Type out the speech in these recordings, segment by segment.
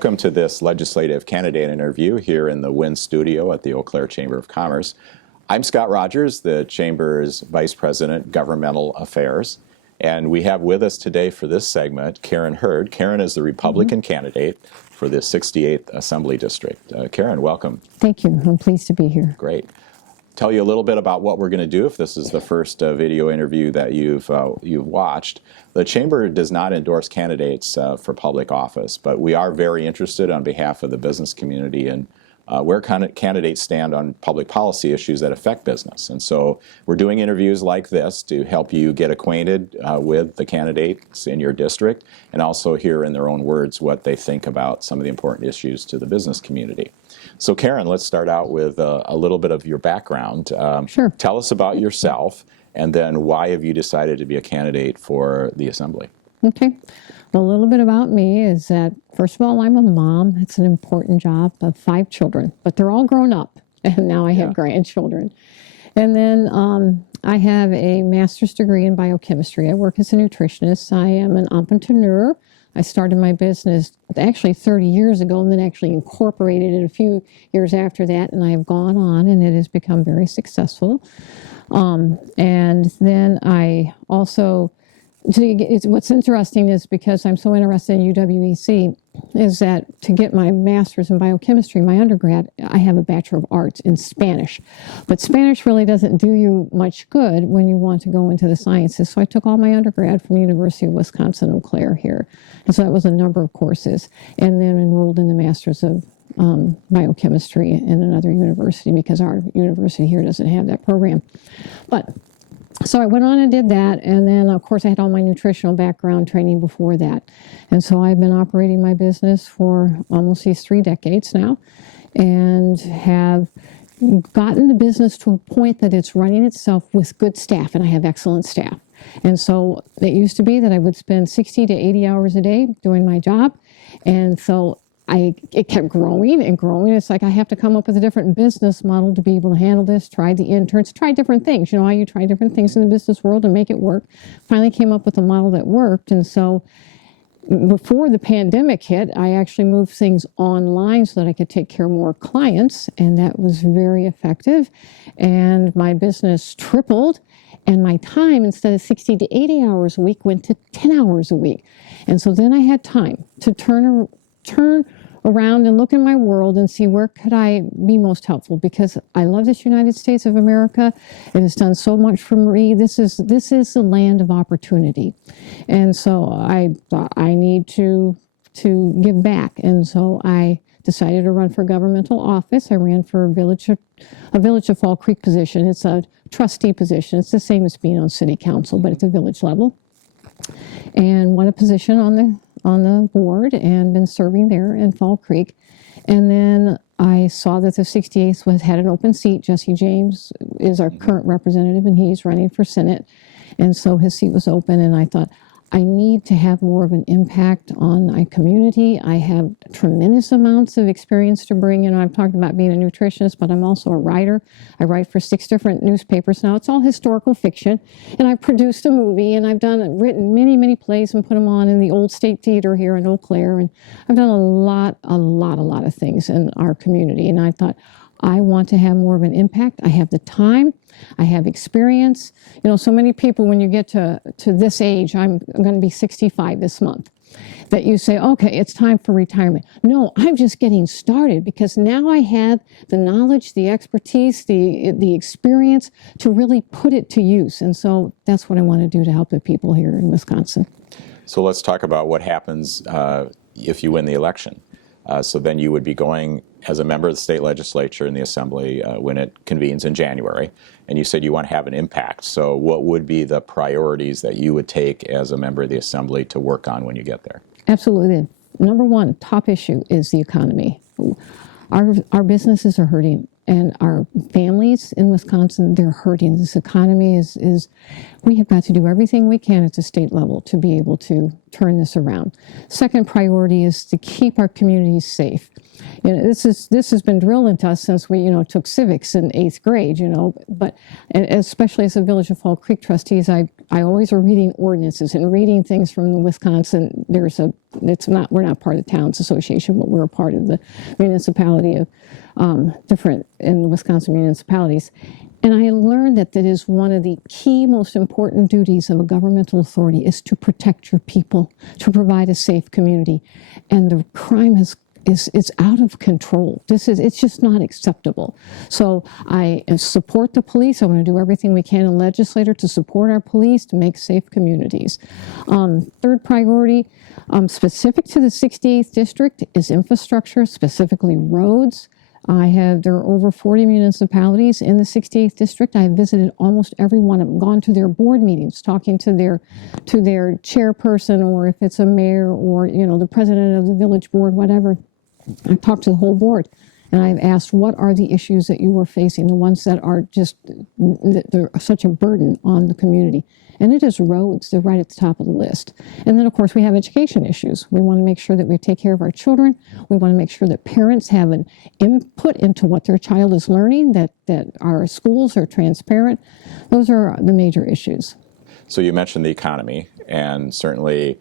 Welcome to this legislative candidate interview here in the Wynn studio at the Eau Claire Chamber of Commerce. I'm Scott Rogers, the Chamber's Vice President, Governmental Affairs, and we have with us today for this segment Karen Hurd. Karen is the Republican candidate for the 68th Assembly District. Karen, welcome. Thank you. I'm pleased to be here. Great. Tell you a little bit about what we're going to do if this is the first video interview that you've watched. The Chamber does not endorse candidates for public office, but we are very interested on behalf of the business community in where candidates stand on public policy issues that affect business. And so we're doing interviews like this to help you get acquainted with the candidates in your district and also hear in their own words what they think about some of the important issues to the business community. So Karen, let's start out with a little bit of your background. Sure. Tell us about yourself, and then why have you decided to be a candidate for the Assembly? Okay. Well, a little bit about me is that, first of all, I'm a mom. It's an important job of 5 children, but they're all grown up, and now I have grandchildren. And then I have a master's degree in biochemistry. I work as a nutritionist. I am an entrepreneur. I started my business actually 30 years ago and then actually incorporated it a few years after that, and I have gone on and it has become very successful. And then I also, what's interesting is because I'm so interested in UWEC, is that to get my master's in biochemistry, my undergrad, I have a Bachelor of Arts in Spanish. But Spanish really doesn't do you much good when you want to go into the sciences. So I took all my undergrad from the University of Wisconsin, Eau Claire here. And so that was a number of courses. And then enrolled in the Master's of Biochemistry in another university because our university here doesn't have that program. So I went on and did that, and then, of course, I had all my nutritional background training before that. And so I've been operating my business for almost these 3 decades now and have gotten the business to a point that it's running itself with good staff, and I have excellent staff. And so it used to be that I would spend 60 to 80 hours a day doing my job, and so it kept growing and growing. It's like I have to come up with a different business model to be able to handle this, try the interns, try different things. You know how you try different things in the business world and make it work. Finally came up with a model that worked. And so before the pandemic hit, I actually moved things online so that I could take care of more clients. And that was very effective. And my business tripled. And my time, instead of 60 to 80 hours a week, went to 10 hours a week. And so then I had time to turn around and look in my world and see where could I be most helpful, because I love this United States of America. It has done so much for me. This is the land of opportunity. And so I thought I need to give back. And so I decided to run for governmental office. I ran for a Village of Fall Creek position. It's a trustee position. It's the same as being on city council, but it's a village level. And won a position on the board and been serving there in Fall Creek. And then I saw that the 68th had an open seat. Jesse James is our current representative, and he's running for Senate. And so his seat was open, and I thought, I need to have more of an impact on my community. I have tremendous amounts of experience to bring. You know, I've talked about being a nutritionist, but I'm also a writer. I write for 6 different newspapers now. It's all historical fiction. And I've produced a movie, and I've written many, many plays and put them on in the Old State Theater here in Eau Claire. And I've done a lot of things in our community. And I thought, I want to have more of an impact. I have the time. I have experience. You know, so many people, when you get to this age, I'm going to be 65 this month, that you say, okay, it's time for retirement. No, I'm just getting started, because now I have the knowledge, the expertise, the experience to really put it to use. And so that's what I want to do to help the people here in Wisconsin. So let's talk about what happens if you win the election. So then you would be going as a member of the state legislature in the Assembly when it convenes in January, and you said you want to have an impact. So what would be the priorities that you would take as a member of the Assembly to work on when you get there? Absolutely. Number one, top issue is the economy. Our businesses are hurting, and our families in Wisconsin, they're hurting. This economy is we have got to do everything we can at the state level to be able to turn this around. Second priority is to keep our communities safe. You know, this has been drilled into us since we, took civics in 8th grade, but especially as a Village of Fall Creek trustees, I always are reading ordinances and reading things from the Wisconsin. There's a we're not part of the Towns Association, but we're a part of the municipality of in the Wisconsin municipalities. And I learned that is one of the key, most important duties of a governmental authority is to protect your people, to provide a safe community. And the crime is out of control. It's just not acceptable. So I support the police. I want to do everything we can in legislature to support our police to make safe communities. Third priority, specific to the 68th district, is infrastructure, specifically roads. There are over 40 municipalities in the 68th district. I have visited almost every one of them, gone to their board meetings, talking to their chairperson, or if it's a mayor or, the president of the village board, whatever. I talked to the whole board, and I've asked, what are the issues that you are facing, the ones that are they're such a burden on the community? And it is roads. They're right at the top of the list. And then, of course, we have education issues. We want to make sure that we take care of our children. We want to make sure that parents have an input into what their child is learning, that our schools are transparent. Those are the major issues. So you mentioned the economy, and certainly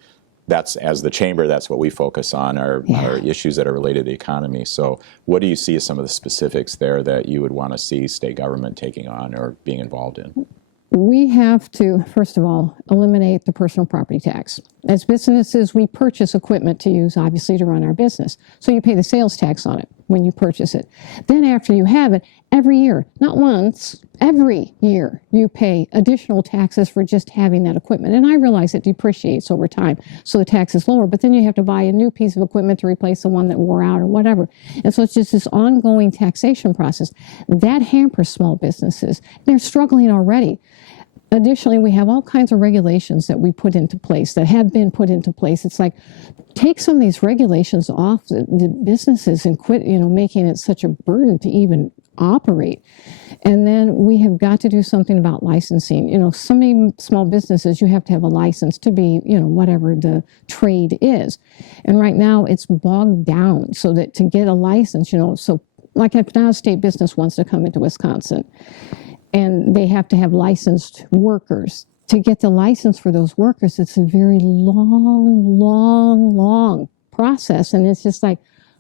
as the chamber, that's what we focus on, are issues that are related to the economy. So what do you see as some of the specifics there that you would want to see state government taking on or being involved in? We have to, first of all, eliminate the personal property tax. As businesses, we purchase equipment to use, obviously, to run our business. So you pay the sales tax on it when you purchase it. Then after you have it, every year, not once, every year, you pay additional taxes for just having that equipment. And I realize it depreciates over time, so the tax is lower, but then you have to buy a new piece of equipment to replace the one that wore out or whatever. And so it's just this ongoing taxation process. That hampers small businesses. They're struggling already. Additionally, we have all kinds of regulations that we put into place, that have been put into place. It's like, take some of these regulations off the businesses and quit, making it such a burden to even operate. And then we have got to do something about licensing. So many small businesses, you have to have a license to be, whatever the trade is. And right now it's bogged down, so that to get a license, so like if an out-of-state business wants to come into Wisconsin, and they have to have licensed workers. To get the license for those workers, it's a very long process. And it's just like,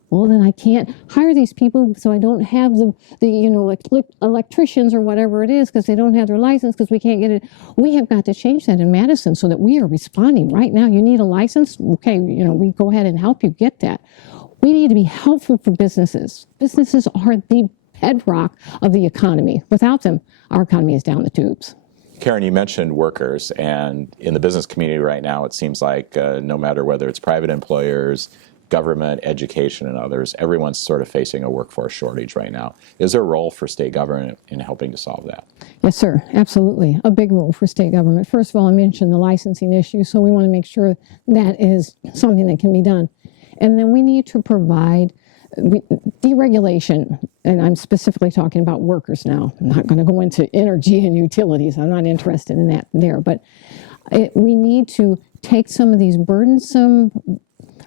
well, then I can't hire these people, so I don't have the electricians or whatever it is, because they don't have their license, because we can't get it. We have got to change that in Madison so that we are responding right now. You need a license? Okay, we go ahead and help you get that. We need to be helpful for businesses. Businesses are the bedrock of the economy. Without them, our economy is down the tubes. Karen, you mentioned workers, and in the business community right now, it seems like no matter whether it's private employers, government, education, and others, everyone's sort of facing a workforce shortage right now. Is there a role for state government in helping to solve that? Yes, sir. Absolutely. A big role for state government. First of all, I mentioned the licensing issue, so we want to make sure that is something that can be done. And then we need to provide deregulation, and I'm specifically talking about workers now. I'm not going to go into energy and utilities. I'm not interested in that there, but we need to take some of these burdensome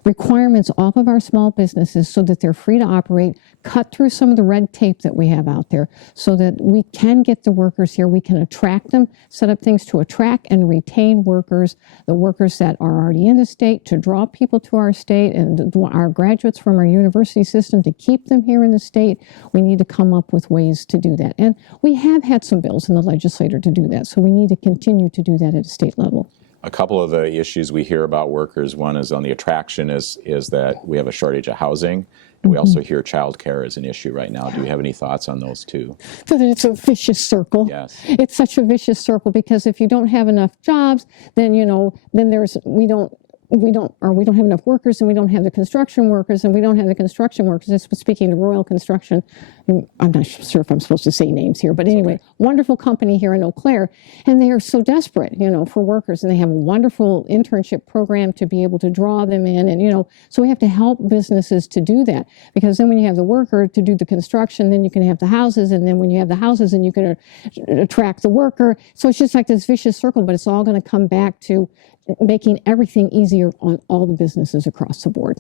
requirements off of our small businesses so that they're free to operate, cut through some of the red tape that we have out there so that we can get the workers here. We can attract them, set up things to attract and retain workers, the workers that are already in the state, to draw people to our state, and our graduates from our university system, to keep them here in the state. We need to come up with ways to do that. And we have had some bills in the legislature to do that, so we need to continue to do that at a state level. A couple of the issues we hear about workers, one is on the attraction, is that we have a shortage of housing. We also hear childcare is an issue right now. Do you have any thoughts on those two? But it's a vicious circle. Yes. It's such a vicious circle, because if you don't have enough jobs, then we don't have enough workers, and we don't have the construction workers, and we don't have the construction workers. This was speaking to Royal Construction. I'm not sure if I'm supposed to say names here, but anyway, wonderful company here in Eau Claire, and they are so desperate, for workers, and they have a wonderful internship program to be able to draw them in, and so we have to help businesses to do that, because then when you have the worker to do the construction, then you can have the houses, and then when you have the houses, then you can attract the worker. So it's just like this vicious circle, but it's all going to come back to making everything easier on all the businesses across the board.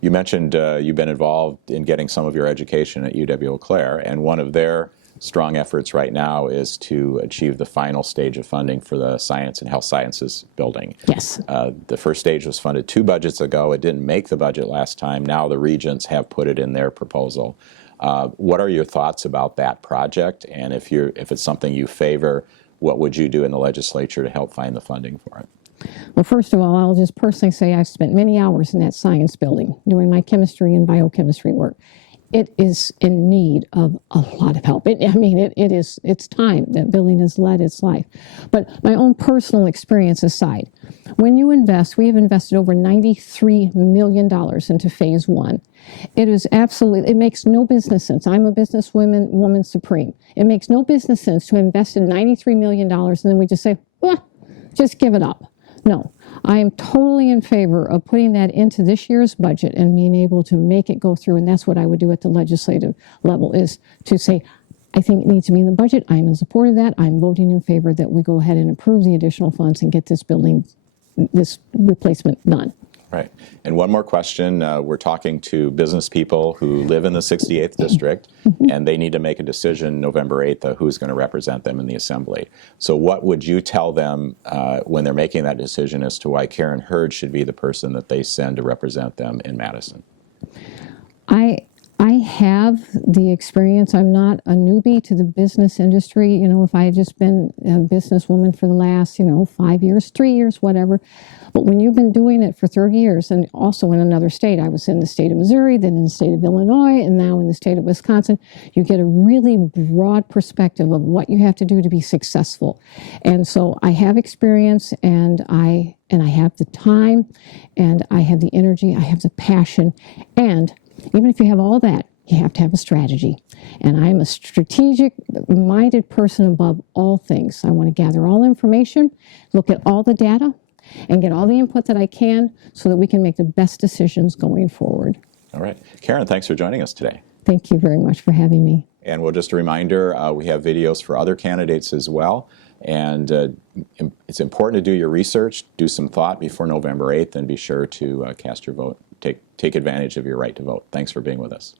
You mentioned you've been involved in getting some of your education at UW-Eau Claire, and one of their strong efforts right now is to achieve the final stage of funding for the Science and Health Sciences building. Yes. The first stage was funded 2 budgets ago. It didn't make the budget last time. Now the regents have put it in their proposal. What are your thoughts about that project? And if it's something you favor, what would you do in the legislature to help find the funding for it? Well, first of all, I'll just personally say I've spent many hours in that science building doing my chemistry and biochemistry work. It is in need of a lot of help. It's time. That building has led its life. But my own personal experience aside, when you invest, we have invested over $93 million into phase 1. It makes no business sense. I'm a woman supreme. It makes no business sense to invest in $93 million and then we just say, well, just give it up. No, I am totally in favor of putting that into this year's budget and being able to make it go through. And that's what I would do at the legislative level, is to say, I think it needs to be in the budget. I'm in support of that. I'm voting in favor that we go ahead and approve the additional funds and get this replacement done. Right. And one more question. We're talking to business people who live in the 68th District, and they need to make a decision November 8th of who's going to represent them in the Assembly. So what would you tell them when they're making that decision as to why Karen Hurd should be the person that they send to represent them in Madison? I have the experience. I'm not a newbie to the business industry. If I had just been a businesswoman for the last, 5 years, 3 years, whatever. But when you've been doing it for 30 years, and also in another state, I was in the state of Missouri, then in the state of Illinois, and now in the state of Wisconsin, you get a really broad perspective of what you have to do to be successful. And so I have experience, and I have the time, and I have the energy, I have the passion, and even if you have all that, you have to have a strategy. And I'm a strategic-minded person above all things. I want to gather all information, look at all the data, and get all the input that I can so that we can make the best decisions going forward. All right. Karen, thanks for joining us today. Thank you very much for having me. And just a reminder, we have videos for other candidates as well. And it's important to do your research, do some thought before November 8th, and be sure to cast your vote. Take advantage of your right to vote. Thanks for being with us.